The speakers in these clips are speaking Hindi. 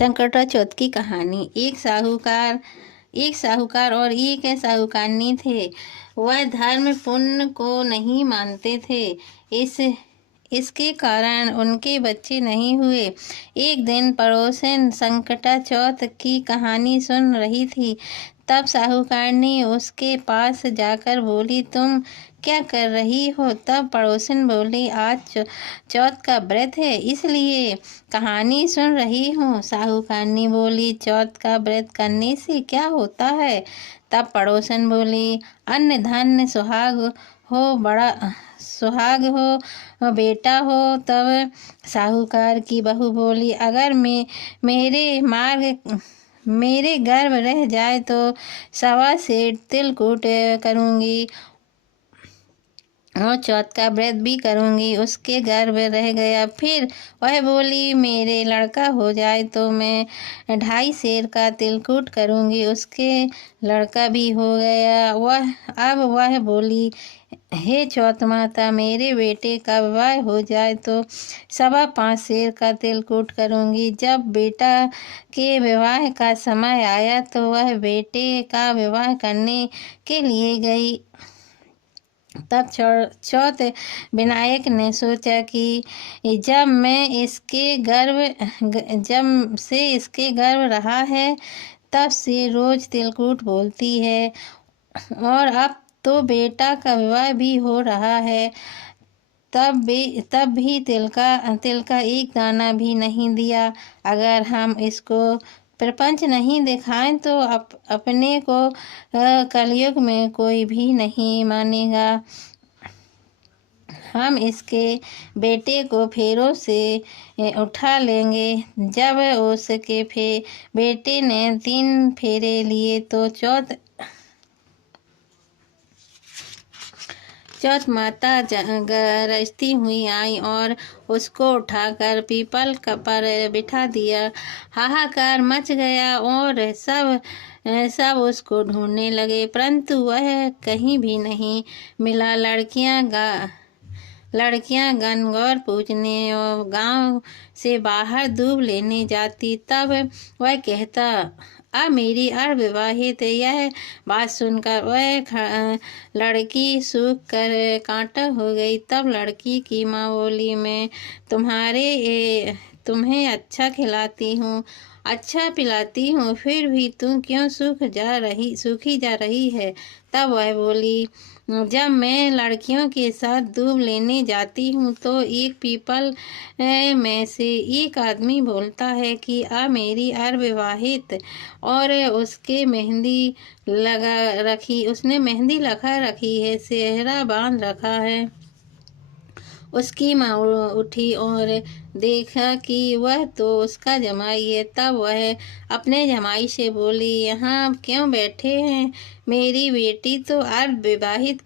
संकटा चौथ की कहानी। एक साहूकार और एक साहूकारनी थे। वह धर्म पुण्य को नहीं मानते थे। इसके कारण उनके बच्चे नहीं हुए। एक दिन पड़ोसन संकटा चौथ की कहानी सुन रही थी। तब साहूकारनी उसके पास जाकर बोली, तुम क्या कर रही हो? तब पड़ोसन बोली, आज चौथ का व्रत है, इसलिए कहानी सुन रही हूँ। साहूकारनी बोली, चौथ का व्रत करने से क्या होता है? तब पड़ोसन बोली, अन्न धन सुहाग हो बेटा हो। तब साहूकार की बहू बोली, अगर मेरे गर्भ रह जाए तो 1.25 सेर तिलकुट करूँगी और चौथ का व्रत भी करूँगी। उसके गर्भ रह गया। फिर वह बोली, मेरे लड़का हो जाए तो मैं 2.5 सेर का तिलकुट करूँगी। उसके लड़का भी हो गया। वह बोली, हे चौथ माता, मेरे बेटे का विवाह हो जाए तो 5.25 सेर का तिलकुट करूँगी। जब बेटा के विवाह का समय आया तो वह बेटे का विवाह करने के लिए गई। तब चौथ विनायक ने सोचा कि जब से इसके गर्भ रहा है तब से रोज तिलकुट बोलती है और अब तो बेटा का विवाह भी हो रहा है, तब भी तिल का एक दाना भी नहीं दिया। अगर हम इसको प्रपंच नहीं दिखाएं तो अपने को कलयुग में कोई भी नहीं मानेगा। हम इसके बेटे को फेरों से उठा लेंगे। जब उसके बेटे ने 3 फेरे लिए तो चौथ माता गरजती हुई आई और उसको उठाकर पीपल पर बिठा दिया। हाहाकार मच गया और सब उसको ढूंढने लगे, परंतु वह कहीं भी नहीं मिला। लड़कियां गणगौर पूजने और गांव से बाहर दूब लेने जाती। तब वह कहता, मेरी अविवाहित। यह बात सुनकर वह लड़की सूख कर कांटा हो गई। तब लड़की की माँ बोली, मैं तुम्हें अच्छा खिलाती हूँ, अच्छा पिलाती हूँ, फिर भी तुम क्यों सूखी जा रही है? तब वह बोली, जब मैं लड़कियों के साथ दूब लेने जाती हूँ तो एक पीपल में से एक आदमी बोलता है कि मेरी अविवाहित, और उसने मेहंदी लगा रखी है, सेहरा बांध रखा है। उसकी माँ उठी और देखा कि वह तो उसका जमाई है। तब वह अपने जमाई से बोली, यहाँ क्यों बैठे हैं? मेरी बेटी तो अर्धविवाहित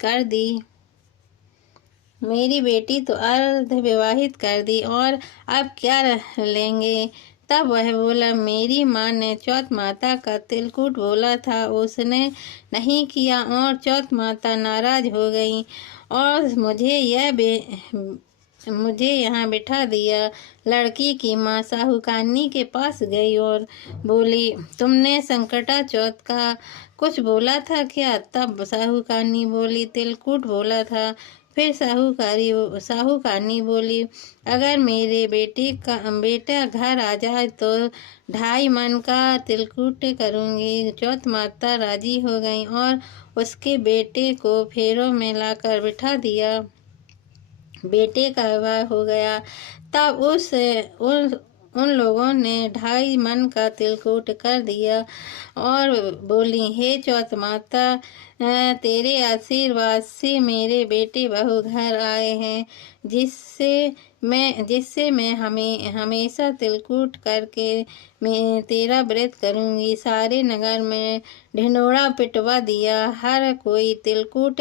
कर दी और अब क्या लेंगे? तब वह बोला, मेरी माँ ने चौथ माता का तिलकुट बोला था, उसने नहीं किया और चौथ माता नाराज हो गई और मुझे यहाँ बिठा दिया। लड़की की माँ साहूकारनी के पास गई और बोली, तुमने संकटा चौथ का कुछ बोला था क्या? तब साहूकारनी बोली, तिलकुट बोला था। फिर साहूकारनी बोली, अगर मेरे बेटा घर आ जाए तो 2.5 मन का तिलकुट करूँगी। चौथ माता राजी हो गई और उसके बेटे को फेरों में लाकर बिठा दिया। बेटे का विवाह हो गया। तब उन लोगों ने 2.5 मन का तिलकुट कर दिया और बोली, हे चौथ माता, तेरे आशीर्वाद से मेरे बेटे बहू घर आए हैं, जिससे मैं हमेशा तिलकुट करके मैं तेरा व्रत करूँगी। सारे नगर में ढिंढोरा पिटवा दिया, हर कोई तिलकुट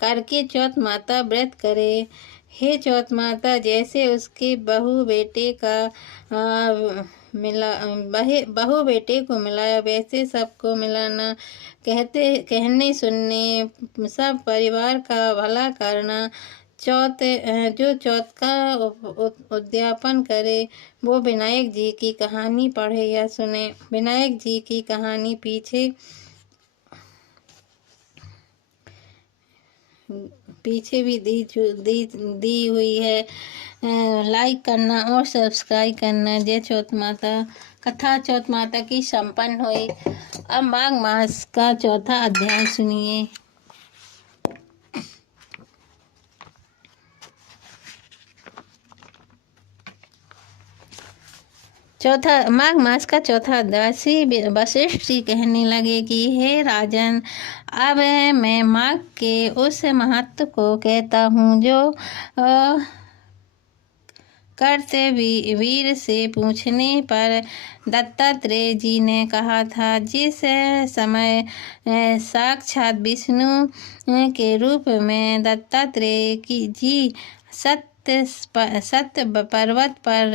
करके चौथ माता व्रत करे। हे चौथ माता, जैसे उसके बहू बेटे को मिलाया वैसे सबको मिलाना। कहने सुनने सब परिवार का भला करना। जो चौथ का उद्यापन करे वो विनायक जी की कहानी पढ़े या सुने। विनायक जी की कहानी पीछे भी दी हुई है। लाइक करना और सब्सक्राइब करना। जय चौथ माता। कथा चौथ माता की संपन्न हुई। अब माघ मास का चौथा अध्याय सुनिए। माघ मास का चौथा अध्याय। श्री वशिष्ठ जी कहने लगे कि हे राजन, अब मैं माघ के उस महत्व को कहता हूँ जो करते वीर से पूछने पर दत्तात्रेय जी ने कहा था। जिस समय साक्षात विष्णु के रूप में दत्तात्रेय जी सत्य पर्वत पर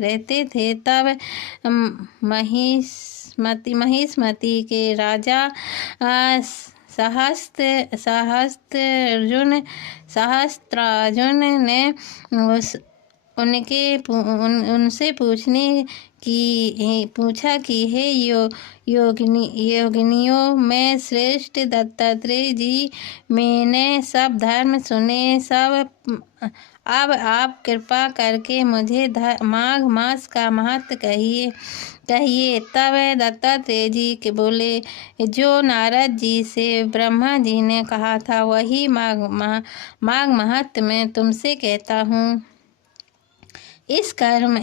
रहते थे, तब महिष्मति के राजा सहस्त्रार्जुन ने उनसे पूछा कि हे योगिनियों में श्रेष्ठ दत्तात्रेय जी, मैंने सब धर्म सुने, अब आप कृपा करके मुझे माघ मास का महत्व कहिए। तब दत्तात्रेय जी के बोले, जो नारद जी से ब्रह्मा जी ने कहा था वही माघ महत्व मैं तुमसे कहता हूँ। इस कर्म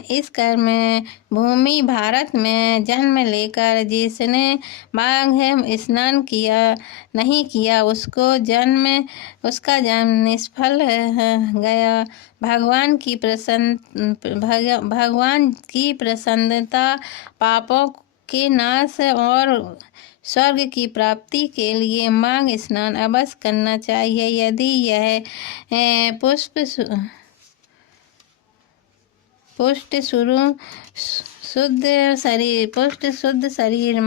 भूमि भारत में जन्म लेकर जिसने माघ स्नान नहीं किया उसका जन्म निष्फल गया। भगवान की प्रसन्नता, पापों के नाश और स्वर्ग की प्राप्ति के लिए माघ स्नान अवश्य करना चाहिए। यदि यह पुष्ट शुद्ध शरीर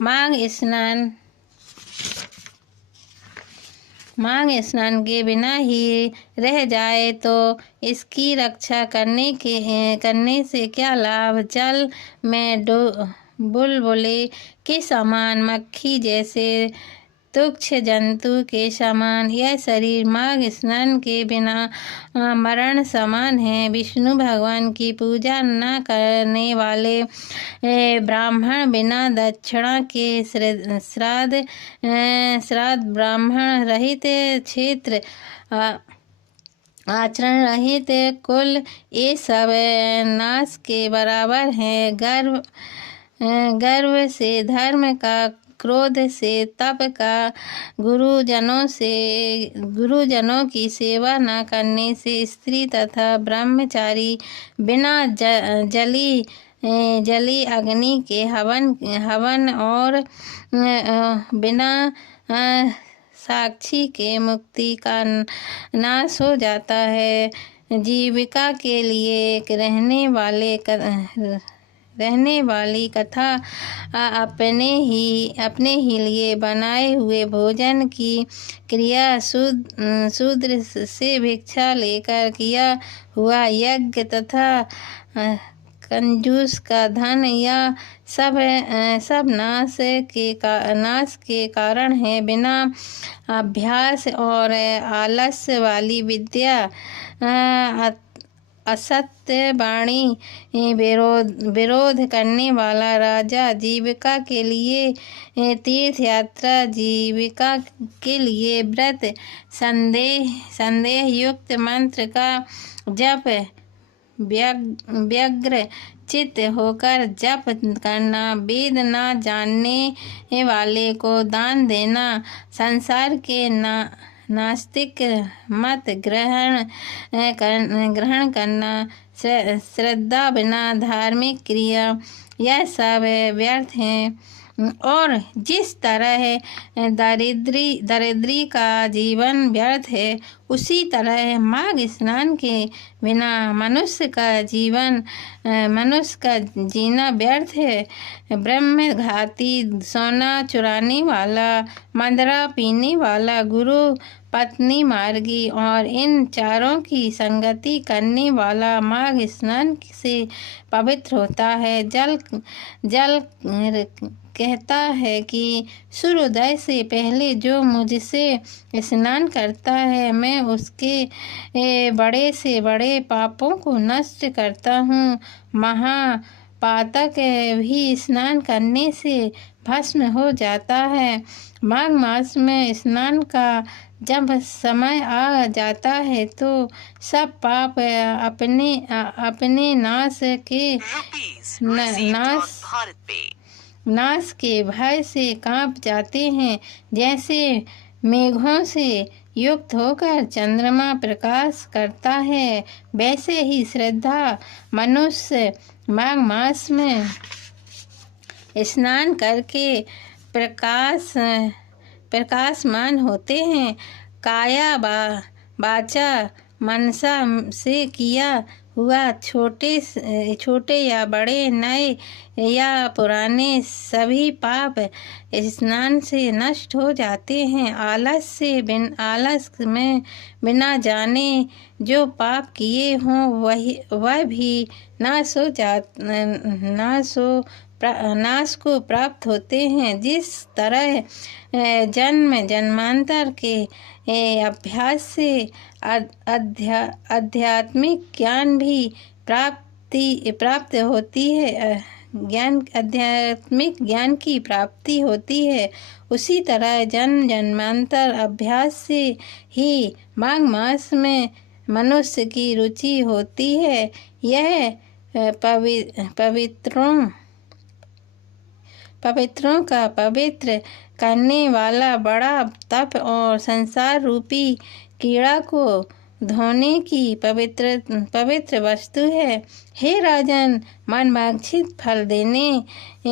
माघ स्नान के बिना ही रह जाए तो इसकी रक्षा करने से क्या लाभ। जल में बुलबुले के समान, मक्खी जैसे तुच्छ जंतु के समान यह शरीर माघ स्नान के बिना मरण समान है। विष्णु भगवान की पूजा न करने वाले ब्राह्मण बिना दक्षिणा के श्राद्ध ब्राह्मण रहित क्षेत्र आचरण रहित कुल, ये सब नाश के बराबर है। गर्व से धर्म का, क्रोध से तप का, गुरुजनों की सेवा न करने से, स्त्री तथा ब्रह्मचारी बिना जली अग्नि के हवन और बिना साक्षी के मुक्ति का नाश हो जाता है। जीविका के लिए रहने वाली कथा अपने ही लिए बनाए हुए भोजन की क्रिया, शूद्र से भिक्षा लेकर किया हुआ यज्ञ तथा कंजूस का धन, या सब नाश के कारण है। बिना अभ्यास और आलस्य वाली विद्या, असत्य वाणी विरोध करने वाला राजा, जीविका के लिए तीर्थ यात्रा, जीविका के लिए व्रत, संदेह युक्त मंत्र का जप, व्यग्र चित्त होकर जप करना, वेद न जानने वाले को दान देना, संसार के नास्तिक मत ग्रहण करना, श्रद्धा बिना धार्मिक क्रिया, यह सब व्यर्थ है। और जिस तरह दरिद्री का जीवन व्यर्थ है, उसी तरह माघ स्नान के बिना मनुष्य का जीना व्यर्थ है। ब्रह्मघाती, सोना चुराने वाला, मदिरा पीने वाला, गुरु पत्नी मार्गी और इन चारों की संगति करने वाला माघ स्नान से पवित्र होता है। जल कहता है कि सूर्योदय से पहले जो मुझसे स्नान करता है, मैं उसके बड़े से बड़े पापों को नष्ट करता हूँ। महापातक भी स्नान करने से भस्म हो जाता है। माघ मास में स्नान का जब समय आ जाता है तो सब पाप अपने नाश के भय से कांप जाते हैं। जैसे मेघों से युक्त होकर चंद्रमा प्रकाश करता है, वैसे ही श्रद्धा मनुष्य माघ मास में स्नान करके प्रकाशमान होते हैं। काया वाचा मनसा से किया हुआ छोटे या बड़े, नए या पुराने सभी पाप स्नान से नष्ट हो जाते हैं। आलस में बिना जाने जो पाप किए हों वह भी नाश को प्राप्त होते हैं। जिस तरह जन्म जन्मांतर के अभ्यास से आध्यात्मिक ज्ञान भी प्राप्त होती है, आध्यात्मिक ज्ञान की प्राप्ति होती है, उसी तरह जन्म जन्मांतर अभ्यास से ही माघ मास में मनुष्य की रुचि होती है। यह पवित्रों का पवित्र करने वाला बड़ा तप और संसार रूपी कीड़ा को धोने की पवित्र वस्तु है। हे राजन, मनवांछित फल देने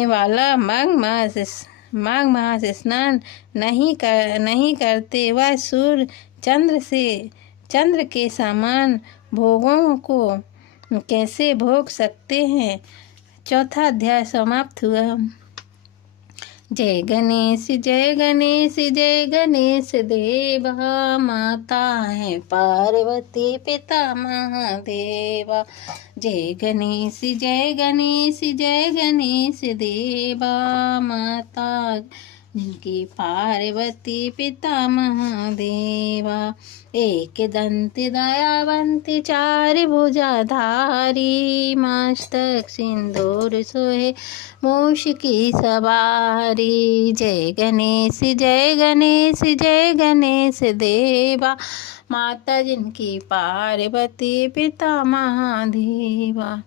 वाला माघ मास स्नान नहीं करते वह सूर्य चंद्र के समान भोगों को कैसे भोग सकते हैं। चौथा अध्याय समाप्त हुआ। जय गणेश जय गणेश जय गणेश देवा, माता है पार्वती पिता महादेवा। जय गणेश जय गणेश जय गणेश देवा, माता जिनकी पार्वती पिता महादेवा। एक दंत दयावंत चार भुजाधारी, मस्तक सिंदूर सोहे मूष की सवारी। जय गणेश जय गणेश जय गणेश देवा, माता जिनकी पार्वती पिता महादेवा।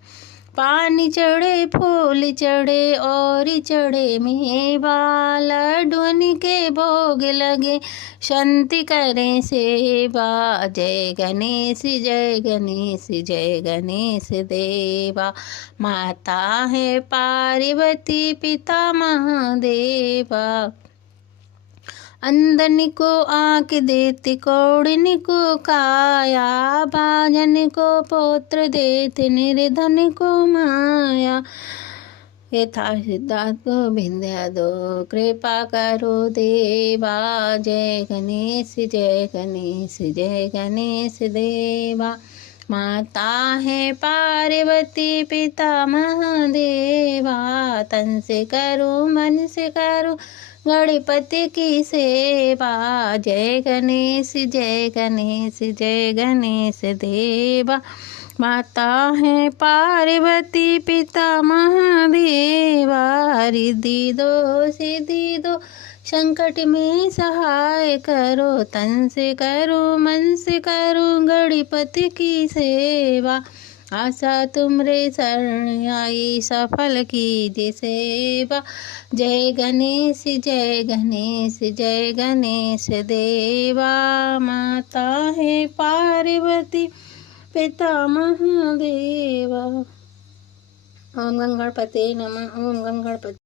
पानी चढ़े फूल चढ़े और चढ़े मेवा, लड्डुअन के भोग लगे शांति करें सेवा। जय गणेश जय गणेश जय गणेश देवा, माता है पार्वती पिता महादेवा। अंधन को आँख देते, कौड़न को काया, भाजन को पुत्र देते, निर्धन को माया। यथा सिद्धार्थ को विद्या दो, कृपा करो देवा। जय गणेश जय गणेश जय गणेश देवा, माता है पार्वती पिता महादेवा। तन से करो मन से करो गणपति की सेवा। जय गणेश जय गणेश जय गणेश देवा, माता है पार्वती पिता महादेवा। रिद्धि दो सिद्धि दो संकट में सहाय करो, तन से करो मन से करो गणपति की सेवा। आशा तुमरे शरण आई सफल कीजिए सेवा। जय गणेश जय गणेश जय गणेश देवा, माता है पार्वती पिता महादेवा। ओम गण गणपते नमः। ओम गण गणपति।